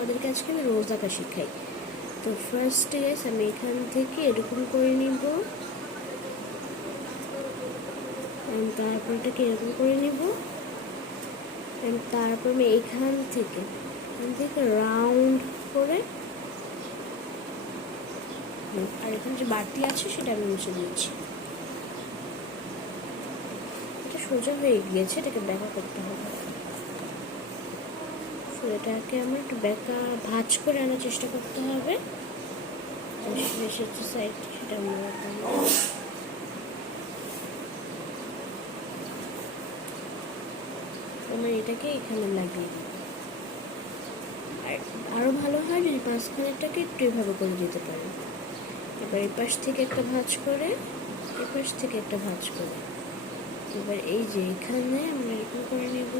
তোমাদেরকে আজকে আমি রোজ আঁকা শিখাই। তো ফার্স্টে গাইস আমি এখান থেকে এরকম করে নিব, তারপর এটাকে এরকম করে নিব, তারপর আমি এখান থেকে রাউন্ড করে, আর এখানে যে বাড়তি আছে সেটা আমি মুছে দিয়েছি। এটা সোজা হয়ে গিয়েছে, এটাকে ব্যাকা করতে হবে। এটাকে আমার একটু ব্যাকা ভাঁজ করে আনার চেষ্টা করতে হবে। সাইড সেটা আমরা এটাকে এখানে লাগিয়ে দিই। আরও ভালো হয় যদি মাঝখানেরটাকে একটু এভাবে করে দিতে পারি। এবার এই পাশ থেকে একটা ভাঁজ করে, এই পাশ থেকে একটা ভাঁজ করে, এবার এই যে এখানে আমরা এরকম করে নেব,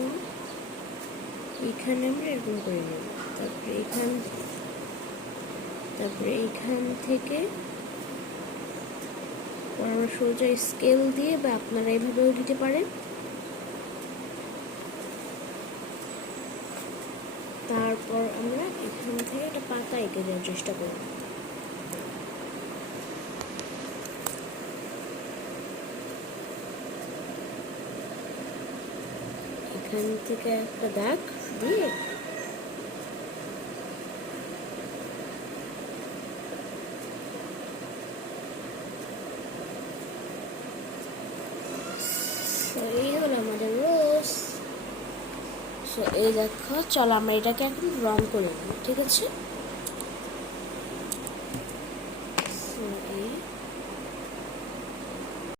এখানে আমরা এরকম করে নেব, তারপরে এইখান থেকে আমরা সোজা স্কেল দিয়ে, বা আপনারা এভাবেও দিতে পারেন। তারপর আমরা এখান থেকে একটা পাতা এঁকে দেওয়ার চেষ্টা করব। এখান থেকে একটা দাগ দিয়ে এই হলো আমাদের রোজ। সো এই দেখো, চলো আমরা এটাকে এখন রং করে নিই, ঠিক আছে।